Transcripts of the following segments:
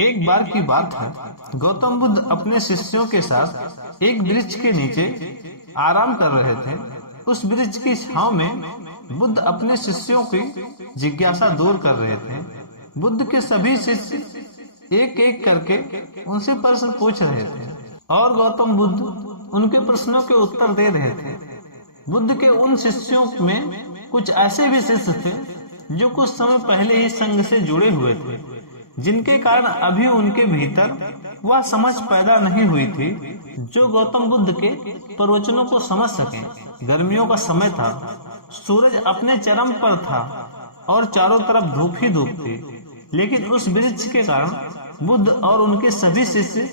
एक बार की बात है, गौतम बुद्ध अपने शिष्यों के साथ एक वृक्ष के नीचे आराम कर रहे थे। उस वृक्ष की छांव में बुद्ध अपने शिष्यों की जिज्ञासा दूर कर रहे थे। बुद्ध के सभी शिष्य एक एक करके उनसे प्रश्न पूछ रहे थे और गौतम बुद्ध उनके प्रश्नों के उत्तर दे रहे थे। बुद्ध के उन शिष्यों में कुछ ऐसे भी शिष्य थे जो कुछ समय पहले ही संघ से जुड़े हुए थे, जिनके कारण अभी उनके भीतर वह समझ पैदा नहीं हुई थी जो गौतम बुद्ध के प्रवचनों को समझ सके। गर्मियों का समय था, सूरज अपने चरम पर था और चारों तरफ धूप ही धूप थी, लेकिन उस वृक्ष के कारण बुद्ध और उनके सभी शिष्य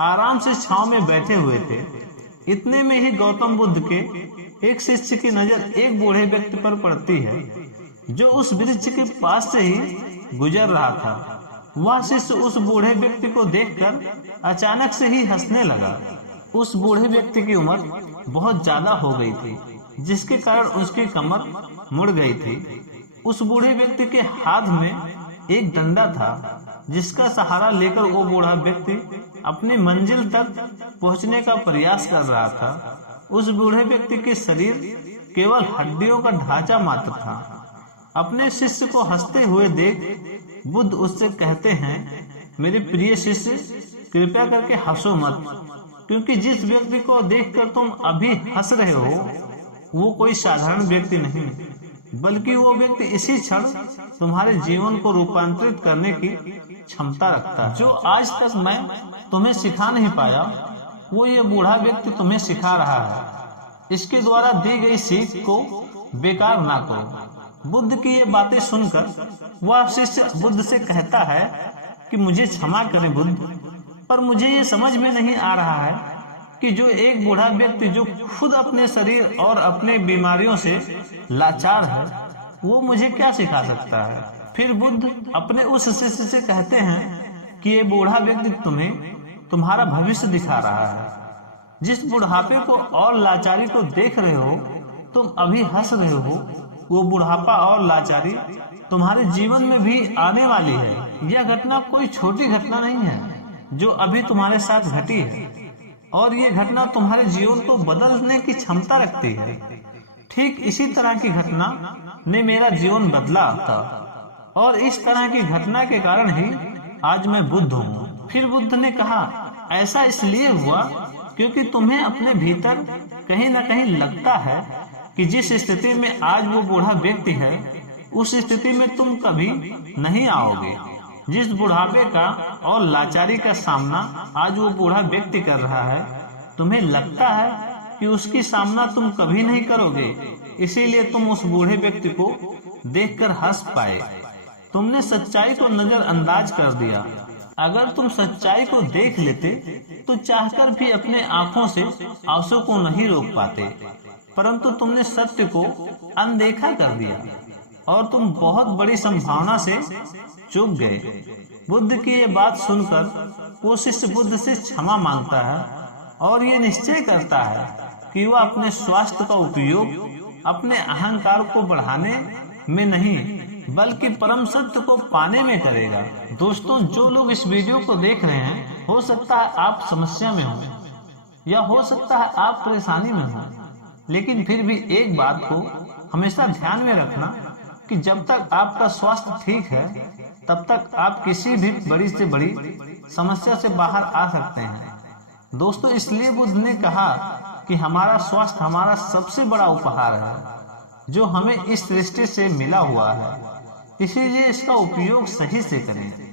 आराम से छांव में बैठे हुए थे। इतने में ही गौतम बुद्ध के एक शिष्य की नजर एक बूढ़े व्यक्ति पर पड़ती है जो उस वृक्ष के पास से ही गुजर रहा था। वह शिष्य उस बूढ़े व्यक्ति को देखकर अचानक से ही हंसने लगा। उस बूढ़े व्यक्ति की उम्र बहुत ज्यादा हो गई थी, जिसके कारण उसकी कमर मुड़ गई थी। उस बूढ़े व्यक्ति के हाथ में एक डंडा था, जिसका सहारा लेकर वो बूढ़ा व्यक्ति अपनी मंजिल तक पहुंचने का प्रयास कर रहा था। उस बूढ़े व्यक्ति के शरीर केवल हड्डियों का ढांचा मात्र था। अपने शिष्य को हंसते हुए देख बुद्ध उससे कहते हैं, मेरे प्रिय शिष्य, कृपया करके हंसो मत, क्योंकि जिस व्यक्ति को देखकर तुम अभी हंस रहे हो वो कोई साधारण व्यक्ति नहीं, बल्कि वो व्यक्ति इसी क्षण तुम्हारे जीवन को रूपांतरित करने की क्षमता रखता है। जो आज तक मैं तुम्हें सिखा नहीं पाया वो ये बूढ़ा व्यक्ति तुम्हें सिखा रहा है। इसके द्वारा दी गई सीख को बेकार ना करो। बुद्ध की ये बातें सुनकर वह शिष्य बुद्ध से कहता है कि मुझे क्षमा करें बुद्ध, पर मुझे ये समझ में नहीं आ रहा है कि जो एक बूढ़ा व्यक्ति जो खुद अपने शरीर और अपने बीमारियों से लाचार है वो मुझे क्या सिखा सकता है। फिर बुद्ध अपने उस शिष्य से कहते हैं कि ये बूढ़ा व्यक्ति तुम्हें तुम्हारा भविष्य दिखा रहा है। जिस बुढ़ापे को और लाचारी को देख रहे हो, तुम अभी हंस रहे हो, वो बुढ़ापा और लाचारी तुम्हारे जीवन में भी आने वाली है। यह घटना कोई छोटी घटना नहीं है जो अभी तुम्हारे साथ घटी है, और ये घटना तुम्हारे जीवन को बदलने की क्षमता रखती है। ठीक इसी तरह की घटना ने मेरा जीवन बदला था, और इस तरह की घटना के कारण ही आज मैं बुद्ध हूँ। फिर बुद्ध ने कहा, ऐसा इसलिए हुआ क्योंकि तुम्हें अपने भीतर कहीं न कहीं लगता है कि जिस स्थिति में आज वो बूढ़ा व्यक्ति है उस स्थिति में तुम कभी नहीं आओगे। जिस बुढ़ापे का और लाचारी का सामना आज वो बूढ़ा व्यक्ति कर रहा है, तुम्हें लगता है कि उसकी सामना तुम कभी नहीं करोगे, इसीलिए तुम उस बूढ़े व्यक्ति को देखकर हंस पाए। तुमने सच्चाई को नजरअंदाज कर दिया। अगर तुम सच्चाई को देख लेते तो चाहकर भी अपने आंखों से आंसू को नहीं रोक पाते, परंतु तुमने सत्य को अनदेखा कर दिया और तुम बहुत बड़ी संभावना से चूक गए। बुद्ध की ये बात सुनकर वो शिष्य बुद्ध से क्षमा मांगता है और ये निश्चय करता है कि वह अपने स्वास्थ्य का उपयोग अपने अहंकार को बढ़ाने में नहीं बल्कि परम सत्य को पाने में करेगा। दोस्तों, जो लोग इस वीडियो को देख रहे हैं, हो सकता है आप समस्या में हो या हो सकता है आप परेशानी में हो, लेकिन फिर भी एक बात को हमेशा ध्यान में रखना कि जब तक आपका स्वास्थ्य ठीक है तब तक आप किसी भी बड़ी से बड़ी समस्या से बाहर आ सकते हैं। दोस्तों, इसलिए बुद्ध ने कहा कि हमारा स्वास्थ्य हमारा सबसे बड़ा उपहार है जो हमें इस दृष्टि से मिला हुआ है, इसीलिए इसका उपयोग सही से करें।